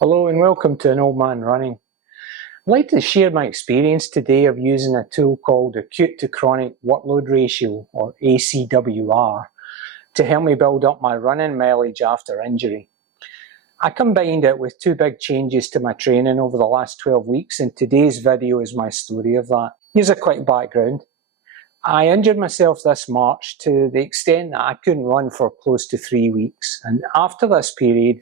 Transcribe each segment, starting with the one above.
Hello and welcome to An Old Man Running. I'd like to share my experience today of using a tool called Acute to Chronic Workload Ratio, or ACWR, to help me build up my running mileage after injury. I combined it with two big changes to my training over the last 12 weeks, and today's video is my story of that. Here's a quick background. I injured myself this March to the extent that I couldn't run for close to 3 weeks, and after this period,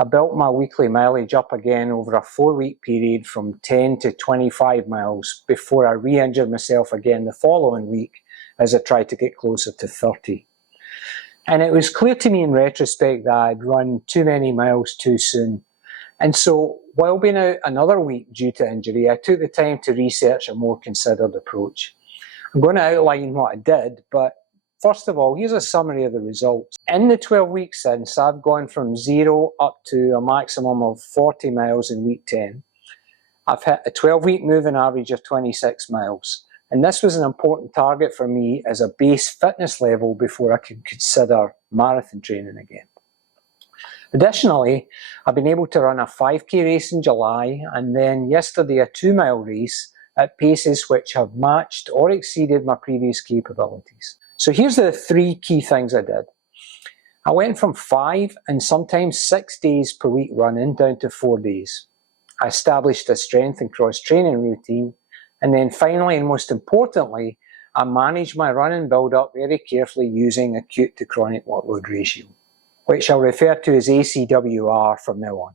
I built my weekly mileage up again over a 4-week period from 10 to 25 miles before I re-injured myself again the following week as I tried to get closer to 30. And it was clear to me in retrospect that I'd run too many miles too soon. And so, while being out another week due to injury, I took the time to research a more considered approach. I'm going to outline what I did, but first of all, here's a summary of the results. In the 12 weeks since, I've gone from 0 up to a maximum of 40 miles in week 10. I've hit a 12-week moving average of 26 miles. And this was an important target for me as a base fitness level before I could consider marathon training again. Additionally, I've been able to run a 5k race in July and then yesterday a 2-mile race at paces which have matched or exceeded my previous capabilities. So here's the 3 key things I did. I went from 5 and sometimes 6 days per week running down to 4 days. I established a strength and cross-training routine, and then finally and most importantly, I managed my running build-up very carefully using acute to chronic workload ratio, which I'll refer to as ACWR from now on.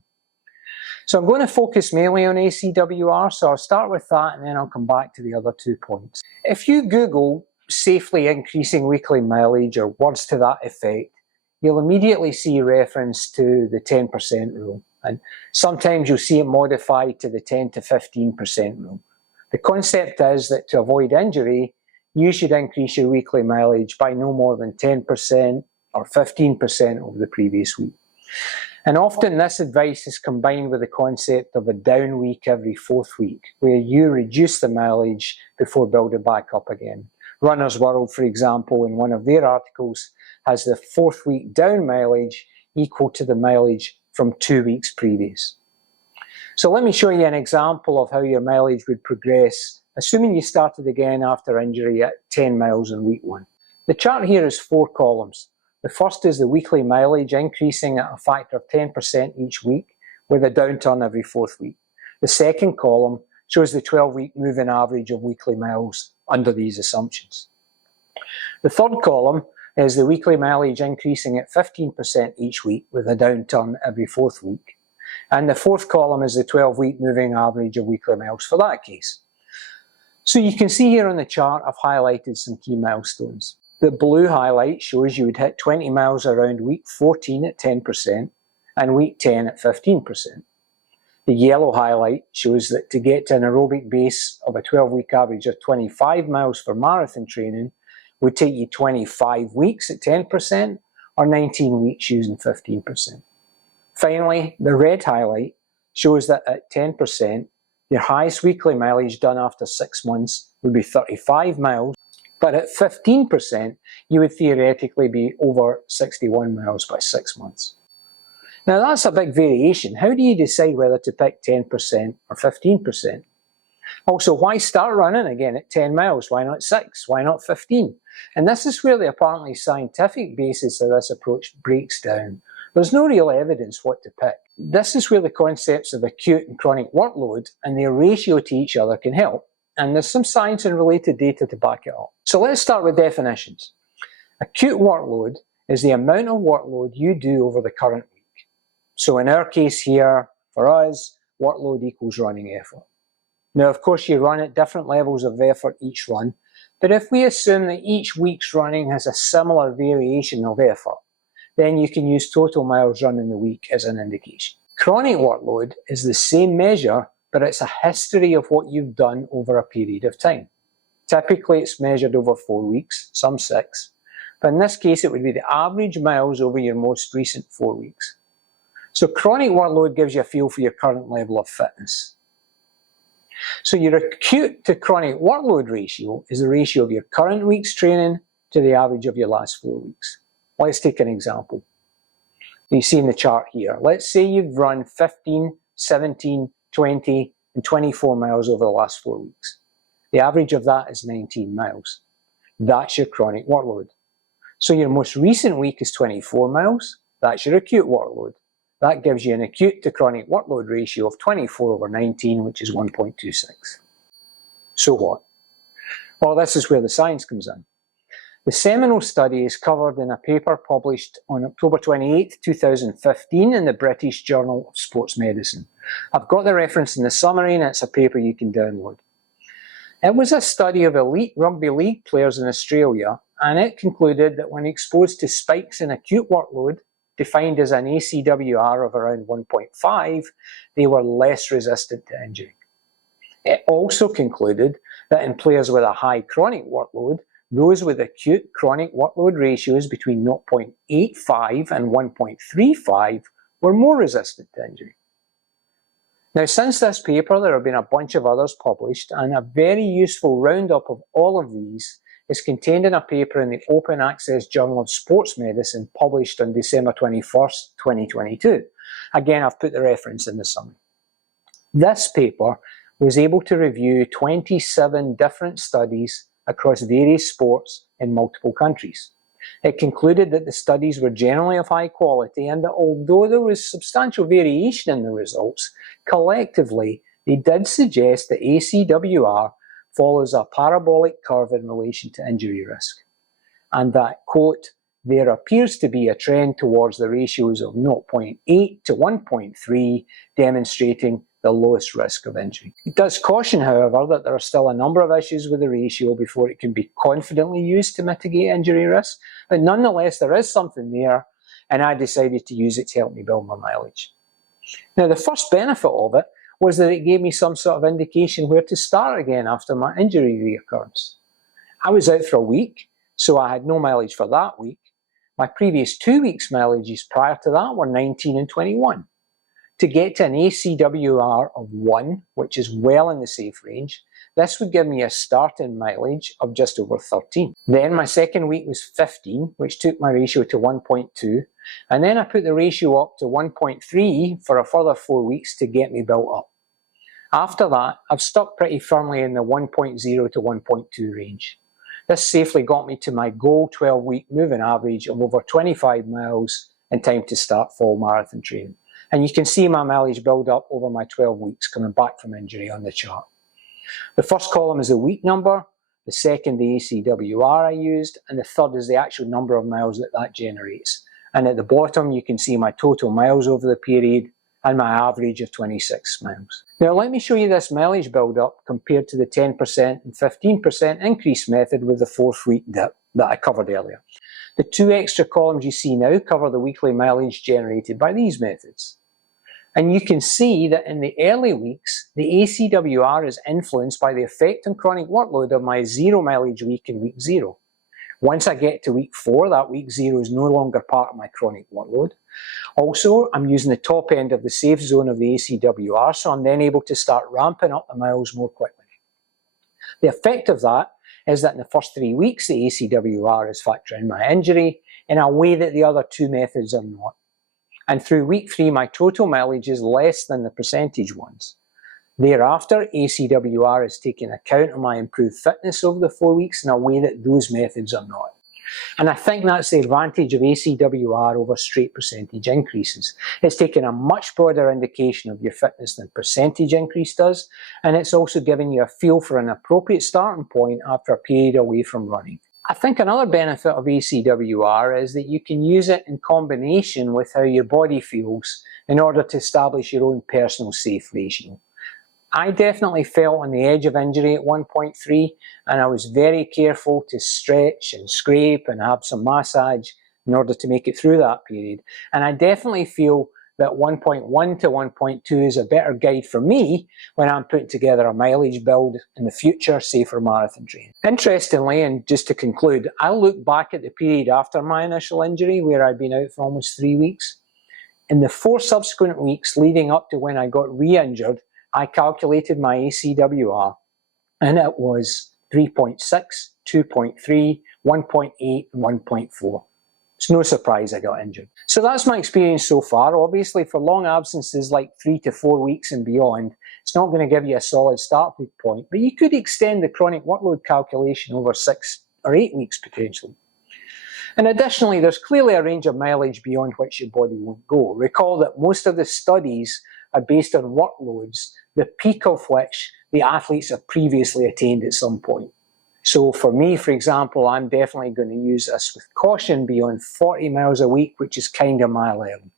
So I'm going to focus mainly on ACWR, so I'll start with that and then I'll come back to the other 2 points. If you Google safely increasing weekly mileage or words to that effect, you'll immediately see reference to the 10% rule, and sometimes you'll see it modified to the 10 to 15% rule. The concept is that to avoid injury, you should increase your weekly mileage by no more than 10% or 15% over the previous week. And often this advice is combined with the concept of a down week every 4th week, where you reduce the mileage before building back up again. Runner's World, for example, in one of their articles, has the 4th week down mileage equal to the mileage from 2 weeks previous. So let me show you an example of how your mileage would progress, assuming you started again after injury at 10 miles in week 1. The chart here is 4 columns. The first is the weekly mileage increasing at a factor of 10% each week, with a downturn every 4th week. The second column shows the 12-week moving average of weekly miles under these assumptions. The third column is the weekly mileage increasing at 15% each week with a downturn every 4th week. And the fourth column is the 12-week moving average of weekly miles for that case. So you can see here on the chart I've highlighted some key milestones. The blue highlight shows you would hit 20 miles around week 14 at 10% and week 10 at 15%. The yellow highlight shows that to get to an aerobic base of a 12-week average of 25 miles for marathon training would take you 25 weeks at 10% or 19 weeks using 15%. Finally, the red highlight shows that at 10%, your highest weekly mileage done after 6 months would be 35 miles, but at 15%, you would theoretically be over 61 miles by 6 months. Now that's a big variation. How do you decide whether to pick 10% or 15%? Also, why start running again at 10 miles? Why not 6? Why not 15? And this is where the apparently scientific basis of this approach breaks down. There's no real evidence what to pick. This is where the concepts of acute and chronic workload and their ratio to each other can help. And there's some science and related data to back it up. So let's start with definitions. Acute workload is the amount of workload you do over the current week. So in our case here, for us, workload equals running effort. Now, of course, you run at different levels of effort each run, but if we assume that each week's running has a similar variation of effort, then you can use total miles run in the week as an indication. Chronic workload is the same measure, but it's a history of what you've done over a period of time. Typically, it's measured over 4 weeks, some 6, but in this case, it would be the average miles over your most recent 4 weeks. So chronic workload gives you a feel for your current level of fitness. So your acute to chronic workload ratio is the ratio of your current week's training to the average of your last 4 weeks. Let's take an example. You see in the chart here. Let's say you've run 15 17, 20 and 24 miles over the last 4 weeks. The average of that is 19 miles. That's your chronic workload. So your most recent week is 24 miles. That's your acute workload. That gives you an acute to chronic workload ratio of 24/19, which is 1.26. So what? Well, this is where the science comes in. The seminal study is covered in a paper published on October 28, 2015 in the British Journal of Sports Medicine. I've got the reference in the summary, and it's a paper you can download. It was a study of elite rugby league players in Australia, and it concluded that when exposed to spikes in acute workload, defined as an ACWR of around 1.5, they were less resistant to injury. It also concluded that in players with a high chronic workload, those with acute chronic workload ratios between 0.85 and 1.35 were more resistant to injury. Now, since this paper, there have been a bunch of others published, and a very useful roundup of all of these is contained in a paper in the Open Access Journal of Sports Medicine published on December 21st, 2022. Again, I've put the reference in the summary. This paper was able to review 27 different studies across various sports in multiple countries. It concluded that the studies were generally of high quality and that although there was substantial variation in the results, collectively they did suggest that ACWR follows a parabolic curve in relation to injury risk, and that, quote, there appears to be a trend towards the ratios of 0.8 to 1.3, demonstrating the lowest risk of injury. It does caution, however, that there are still a number of issues with the ratio before it can be confidently used to mitigate injury risk, but nonetheless there is something there, and I decided to use it to help me build my mileage. Now, the first benefit of it was that it gave me some sort of indication where to start again after my injury reoccurrence. I was out for a week, so I had no mileage for that week. My previous 2 weeks' mileages prior to that were 19 and 21. To get to an ACWR of 1, which is well in the safe range, this would give me a starting mileage of just over 13. Then my second week was 15, which took my ratio to 1.2, and then I put the ratio up to 1.3 for a further 4 weeks to get me built up. After that, I've stuck pretty firmly in the 1.0 to 1.2 range. This safely got me to my goal 12-week moving average of over 25 miles in time to start fall marathon training. And you can see my mileage build up over my 12 weeks coming back from injury on the chart. The first column is the week number, the second the ACWR I used, and the third is the actual number of miles that generates. And at the bottom you can see my total miles over the period and my average of 26 miles. Now let me show you this mileage build up compared to the 10% and 15% increase method with the 4th week dip that I covered earlier. The 2 extra columns you see now cover the weekly mileage generated by these methods. And you can see that in the early weeks, the ACWR is influenced by the effect on chronic workload of my 0 mileage week in week 0. Once I get to week 4, that week 0 is no longer part of my chronic workload. Also, I'm using the top end of the safe zone of the ACWR, so I'm then able to start ramping up the miles more quickly. The effect of that is that in the first 3 weeks, the ACWR is factoring my injury in a way that the other 2 methods are not. And through week 3, my total mileage is less than the percentage ones. Thereafter, ACWR is taking account of my improved fitness over the 4 weeks in a way that those methods are not. And I think that's the advantage of ACWR over straight percentage increases. It's taking a much broader indication of your fitness than percentage increase does, and it's also giving you a feel for an appropriate starting point after a period away from running. I think another benefit of ACWR is that you can use it in combination with how your body feels in order to establish your own personal safe ratio. I definitely felt on the edge of injury at 1.3, and I was very careful to stretch and scrape and have some massage in order to make it through that period. And I definitely feel that 1.1 to 1.2 is a better guide for me when I'm putting together a mileage build in the future, say for marathon training. Interestingly, and just to conclude, I look back at the period after my initial injury where I'd been out for almost 3 weeks. In the 4 subsequent weeks leading up to when I got re-injured, I calculated my ACWR, and it was 3.6, 2.3, 1.8 and 1.4. It's no surprise I got injured. So that's my experience so far. Obviously, for long absences like 3 to 4 weeks and beyond, it's not going to give you a solid start point, but you could extend the chronic workload calculation over 6 or 8 weeks potentially. And additionally, there's clearly a range of mileage beyond which your body won't go. Recall that most of the studies are based on workloads, the peak of which the athletes have previously attained at some point. So for me, for example, I'm definitely going to use this with caution beyond 40 miles a week, which is kind of my level.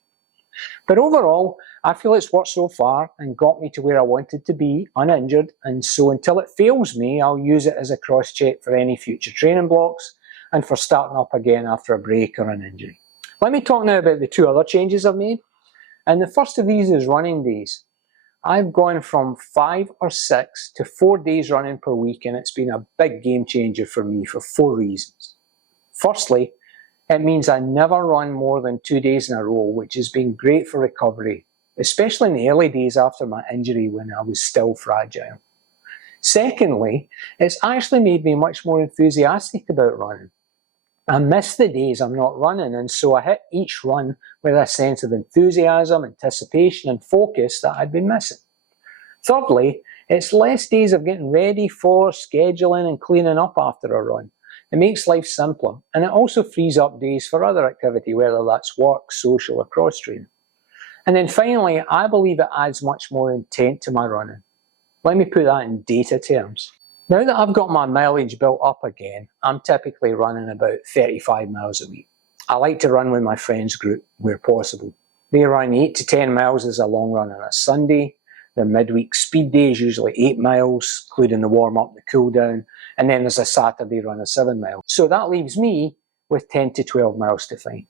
But overall, I feel it's worked so far and got me to where I wanted to be, uninjured, and so until it fails me, I'll use it as a cross-check for any future training blocks and for starting up again after a break or an injury. Let me talk now about the 2 other changes I've made. And the first of these is running days. I've gone from 5 or 6 to 4 days running per week, and it's been a big game changer for me for 4 reasons. Firstly, it means I never run more than 2 days in a row, which has been great for recovery, especially in the early days after my injury when I was still fragile. Secondly, it's actually made me much more enthusiastic about running. I miss the days I'm not running, and so I hit each run with a sense of enthusiasm, anticipation, and focus that I'd been missing. Thirdly, it's less days of getting ready for, scheduling, and cleaning up after a run. It makes life simpler, and it also frees up days for other activity, whether that's work, social, or cross-training. And then finally, I believe it adds much more intent to my running. Let me put that in data terms. Now that I've got my mileage built up again, I'm typically running about 35 miles a week. I like to run with my friends group where possible. They run 8 to 10 miles as a long run on a Sunday. The midweek speed day is usually 8 miles, including the warm-up, the cool-down, and then there's a Saturday run of 7 miles. So that leaves me with 10 to 12 miles to find.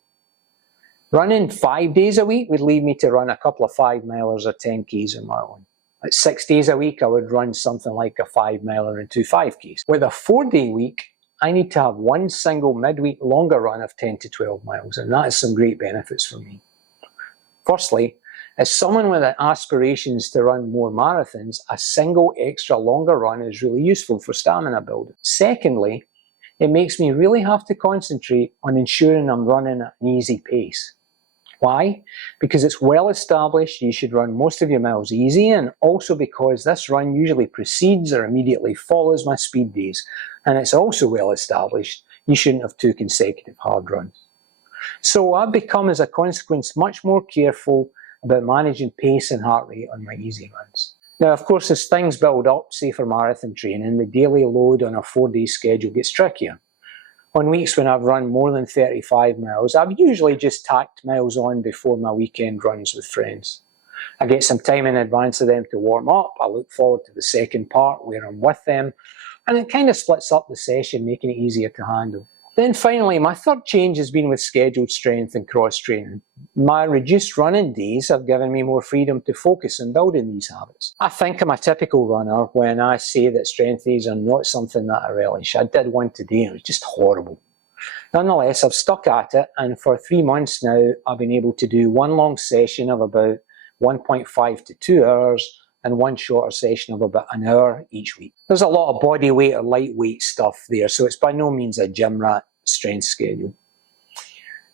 Running 5 days a week would leave me to run a couple of 5-milers or 10Ks on my own. At 6 days a week, I would run something like a 5-miler and 2 5Ks. With a 4-day week, I need to have one single midweek longer run of 10 to 12 miles, and that has some great benefits for me. Firstly, as someone with aspirations to run more marathons, a single extra longer run is really useful for stamina building. Secondly, it makes me really have to concentrate on ensuring I'm running at an easy pace. Why? Because it's well established you should run most of your miles easy, and also because this run usually precedes or immediately follows my speed days, and it's also well established you shouldn't have 2 consecutive hard runs. So I've become, as a consequence, much more careful about managing pace and heart rate on my easy runs. Now, of course, as things build up, say for marathon training, the daily load on a 4-day schedule gets trickier. On weeks when I've run more than 35 miles, I've usually just tacked miles on before my weekend runs with friends. I get some time in advance of them to warm up, I look forward to the second part where I'm with them, and it kind of splits up the session, making it easier to handle. Then finally, my third change has been with scheduled strength and cross-training. My reduced running days have given me more freedom to focus on building these habits. I think I'm a typical runner when I say that strength days are not something that I relish. I did one today and it was just horrible. Nonetheless, I've stuck at it, and for 3 months now, I've been able to do one long session of about 1.5 to 2 hours and one shorter session of about an hour each week. There's a lot of body weight or lightweight stuff there, so it's by no means a gym rat strength schedule.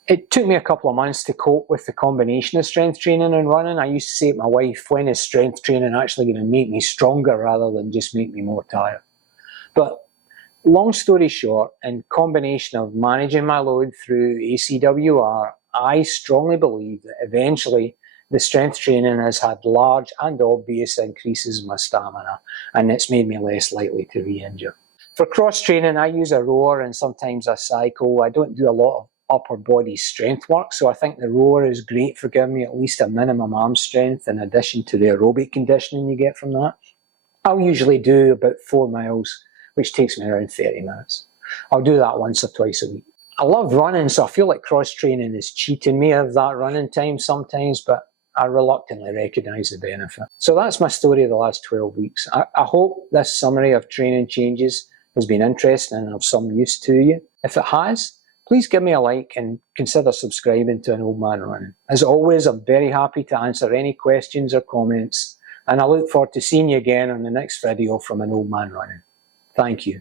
It took me a couple of months to cope with the combination of strength training and running. I used to say to my wife, when is strength training actually going to make me stronger rather than just make me more tired? But long story short, in combination of managing my load through ACWR, I strongly believe that eventually the strength training has had large and obvious increases in my stamina, and it's made me less likely to re-injure. For cross-training, I use a rower and sometimes a cycle. I don't do a lot of upper body strength work, so I think the rower is great for giving me at least a minimum arm strength in addition to the aerobic conditioning you get from that. I'll usually do about 4 miles, which takes me around 30 minutes. I'll do that once or twice a week. I love running, so I feel like cross-training is cheating me of that running time sometimes, but I reluctantly recognise the benefit. So that's my story of the last 12 weeks. I hope this summary of training changes has been interesting and of some use to you. If it has, please give me a like and consider subscribing to An Old Man Running. As always, I'm very happy to answer any questions or comments, and I look forward to seeing you again on the next video from An Old Man Running. Thank you.